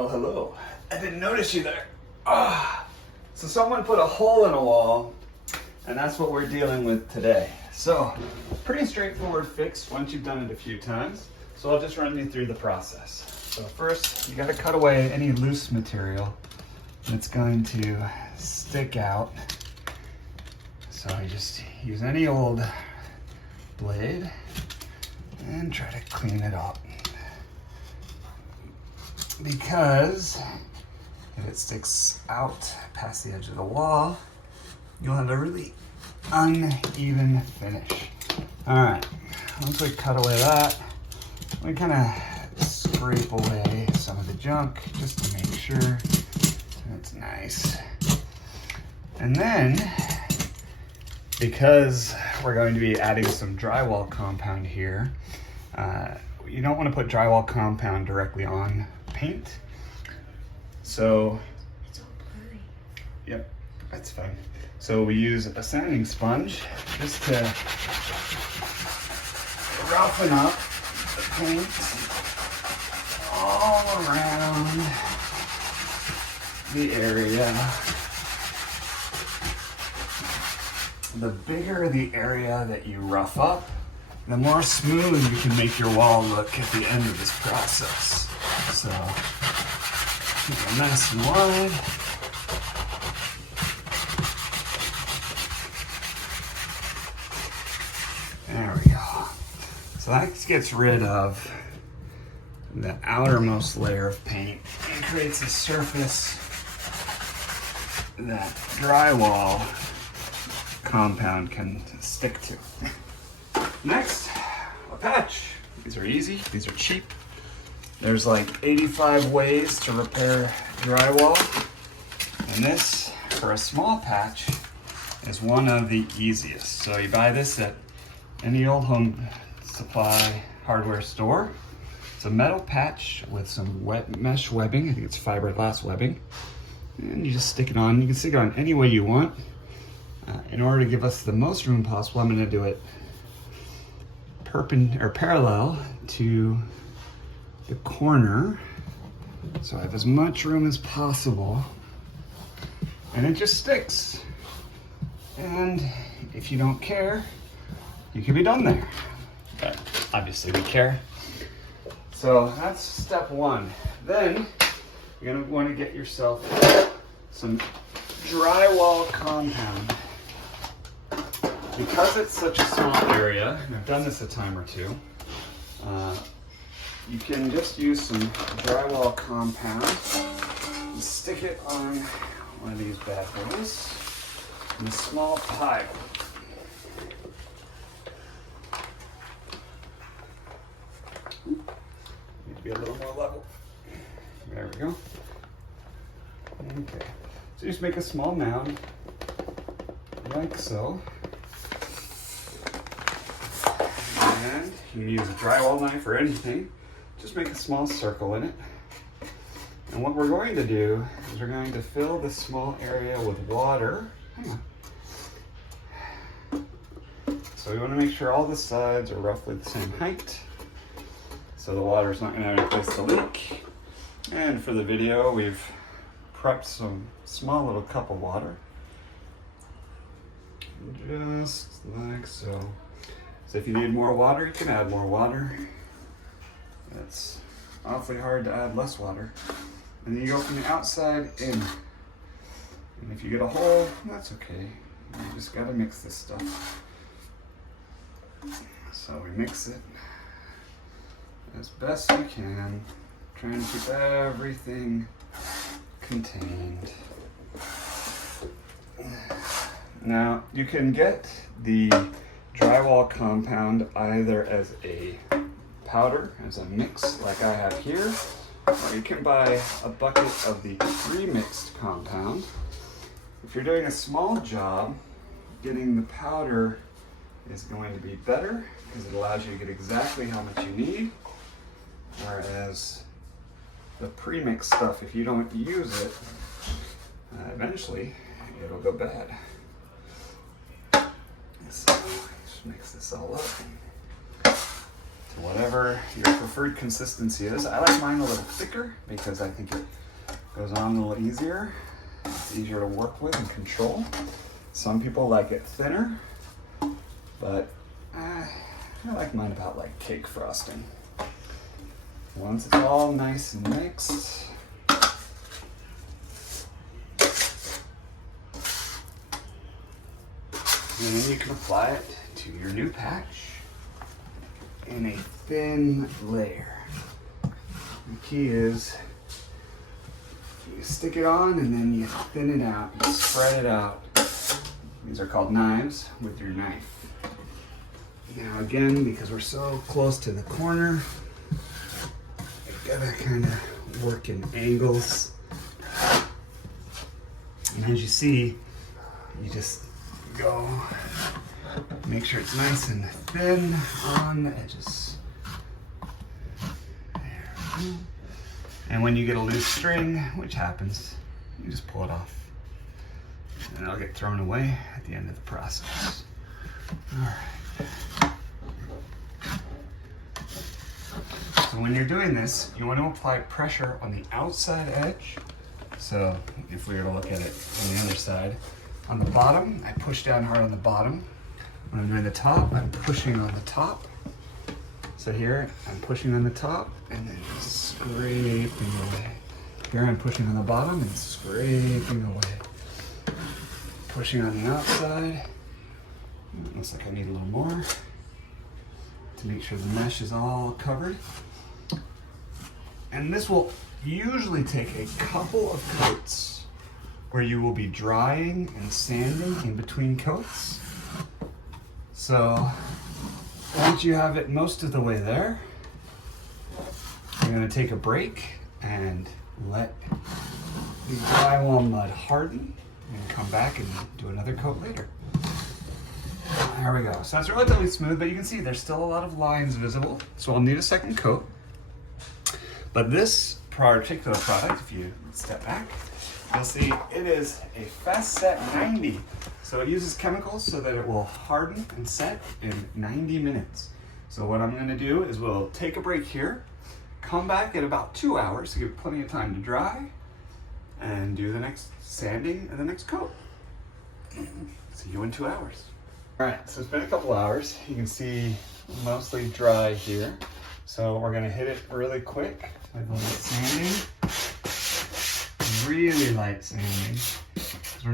Oh, hello. I didn't notice you there. So someone put a hole in a wall, and that's what we're dealing with today. So, pretty straightforward fix once you've done it a few times. So I'll just run you through the process. So first, you gotta cut away any loose material that's going to stick out. So you just use any old blade and try to clean it up. Because if it sticks out past the edge of the wall, you'll have a really uneven finish. All right, once we cut away that, we kind of scrape away some of the junk just to make sure it's nice. And then, because we're going to be adding some drywall compound here, you don't want to put drywall compound directly on paint. So, it's all blurry. Yep, that's fine. So we use a sanding sponge just to roughen up the paint all around the area. The bigger the area that you rough up, the more smooth you can make your wall look at the end of this process. So, keep it nice and wide. There we go. So that gets rid of the outermost layer of paint and creates a surface that drywall compound can stick to. Next, a patch. These are easy, these are cheap. There's like 85 ways to repair drywall, and this, for a small patch, is one of the easiest. So you buy this at any old home supply hardware store. It's a metal patch with some wet mesh webbing. I think it's fiberglass webbing. And you just stick it on. You can stick it on any way you want. In order to give us the most room possible, I'm going to do it parallel to the corner, so I have as much room as possible, and it just sticks. And if you don't care, you can be done there. But obviously we care. So that's step one. Then you're gonna want to get yourself some drywall compound. Because it's such a small area, and I've done this a time or two, you can just use some drywall compound and stick it on one of these bad boys in a small pile. Need to be a little more level. There we go. Okay, so just make a small mound, like so. And you can use a drywall knife or anything. Just make a small circle in it. And what we're going to do is we're going to fill this small area with water. Hang on. So we want to make sure all the sides are roughly the same height, so the water's not going to have any place to leak. And for the video, we've prepped some small little cup of water. Just like so. So if you need more water, you can add more water. It's awfully hard to add less water. And then you go from the outside in. And if you get a hole, that's okay. You just gotta mix this stuff. So we mix it as best you can, trying to keep everything contained. Now, you can get the drywall compound either as a powder, as a mix like I have here, or you can buy a bucket of the pre-mixed compound. If you're doing a small job, getting the powder is going to be better because it allows you to get exactly how much you need, whereas the pre-mixed stuff, if you don't use it, eventually it'll go bad. So just mix this all up. whatever your preferred consistency is. I like mine a little thicker because I think it goes on a little easier. It's easier to work with and control. Some people like it thinner, but I like mine about like cake frosting. Once it's all nice and mixed, and then you can apply it to your new patch in a thin layer. The key is you stick it on and then you thin it out, you spread it out. These are called knives with your knife. Now again, because we're so close to the corner, I gotta kind of work in angles. And as you see, you just go, make sure it's nice and thin on the edges. There we go. And when you get a loose string, which happens, you just pull it off. And it'll get thrown away at the end of the process. All right. So when you're doing this, you want to apply pressure on the outside edge. So if we were to look at it on the other side, on the bottom, I push down hard on the bottom. When I'm doing the top, I'm pushing on the top. So here, I'm pushing on the top and then scraping away. Here I'm pushing on the bottom and scraping away. Pushing on the outside. Looks like I need a little more to make sure the mesh is all covered. And this will usually take a couple of coats where you will be drying and sanding in between coats. So once you have it most of the way there, you're going to take a break and let the drywall mud harden and come back and do another coat later. There we go. So it's relatively smooth, but you can see there's still a lot of lines visible. So I'll need a second coat. But this particular product, if you step back, you'll see it is a fast set 90. So it uses chemicals so that it will harden and set in 90 minutes. So what I'm going to do is we'll take a break here, come back in about 2 hours to give plenty of time to dry, and do the next sanding and the next coat. See you in 2 hours. All right, so it's been a couple hours. You can see mostly dry here. So we're gonna hit it really quick with light sanding. Really light sanding. Because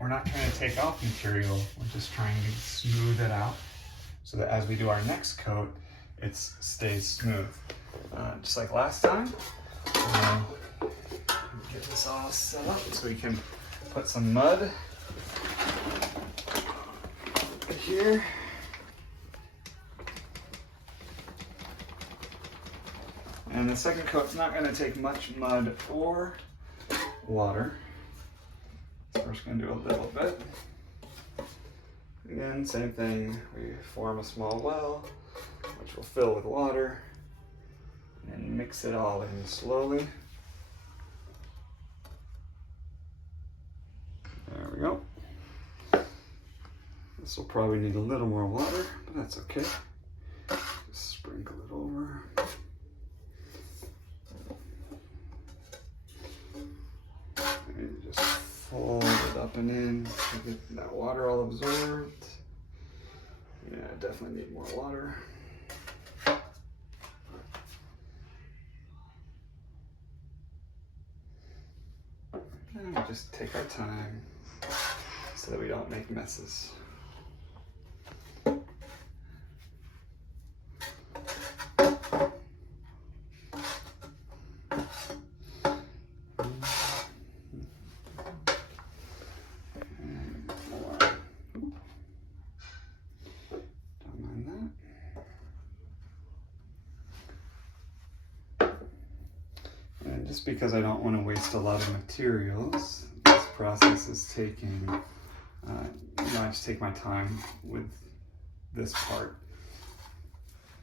we're not trying to take off material. We're just trying to smooth it out so that as we do our next coat, it stays smooth. Just like last time. Get this all set up so we can put some mud here. And the second coat's not going to take much mud or water. So we're just going to do a little bit. Again, same thing. We form a small well, which will fill with water, and mix it all in slowly. There we go. This will probably need a little more water, but that's okay. Just sprinkle it over. And just fold it up and in to get that water all absorbed. Yeah, definitely need more water. And we just take our time so that we don't make messes. Just because I don't want to waste a lot of materials, this process is taking, I just take my time with this part.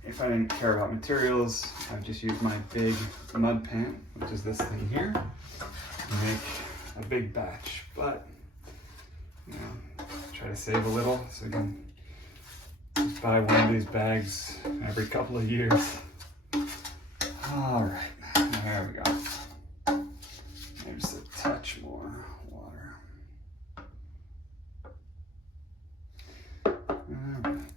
If I didn't care about materials, I'd just use my big mud pan, which is this thing here, and make a big batch. But, try to save a little so we can Just buy one of these bags every couple of years. All right, there we go. There's a touch more water. All right.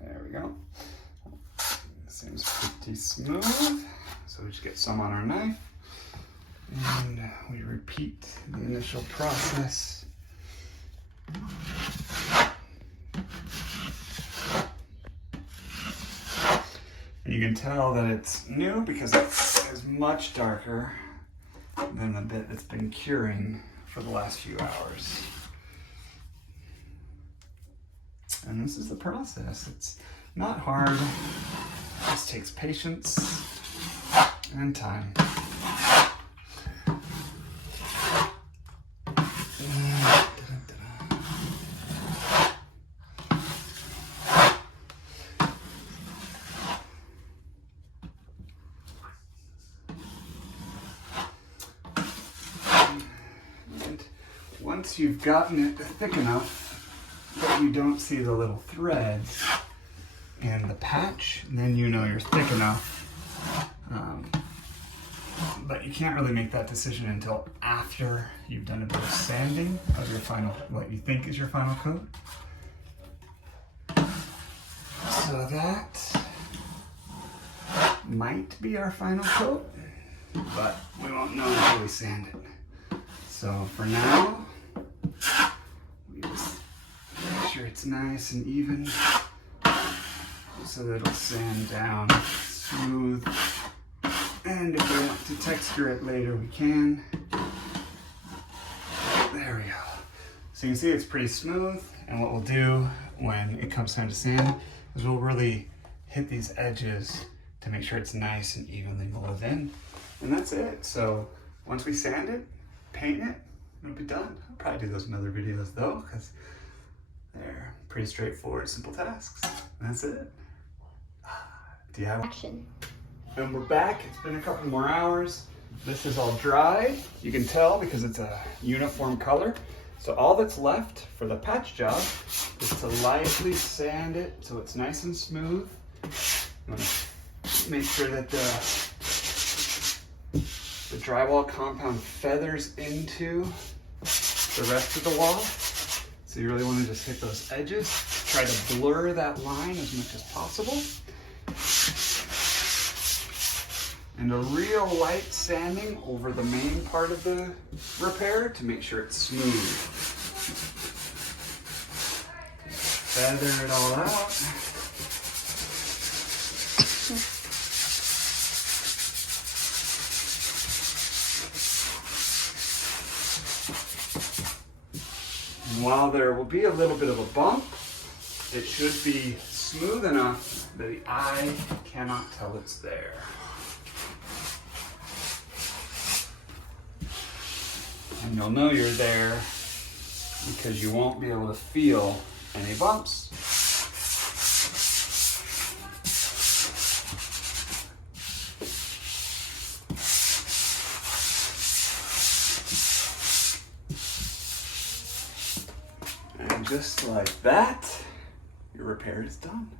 There we go. Seems pretty smooth. So we just get some on our knife. And we repeat the initial process. And you can tell that it's new because it is much darker than the bit that's been curing for the last few hours. And this is the process. It's not hard. It just takes patience and time. Once you've gotten it thick enough that you don't see the little threads in the patch, then you know you're thick enough. But you can't really make that decision until after you've done a bit of sanding of your final, what you think is your final coat. So that might be our final coat, but we won't know until we sand it. So for now, we just make sure it's nice and even so that it'll sand down smooth. And if we want to texture it later, we can. There we go. So you can see it's pretty smooth. And what we'll do when it comes time to sand is we'll really hit these edges to make sure it's nice and evenly molded in. And that's it. So once we sand it, paint it, it'll be done. I'll probably do those in other videos though, because they're pretty straightforward, simple tasks. And that's it. DIY. Action. And we're back. It's been a couple more hours. This is all dry. You can tell because it's a uniform color. So all that's left for the patch job is to lightly sand it so it's nice and smooth. I'm gonna make sure that the drywall compound feathers into the rest of the wall. So you really want to just hit those edges. Try to blur that line as much as possible. And a real light sanding over the main part of the repair to make sure it's smooth. Feather it all out. And while there will be a little bit of a bump, it should be smooth enough that the eye cannot tell it's there. And you'll know you're there because you won't be able to feel any bumps. And just like that, your repair is done.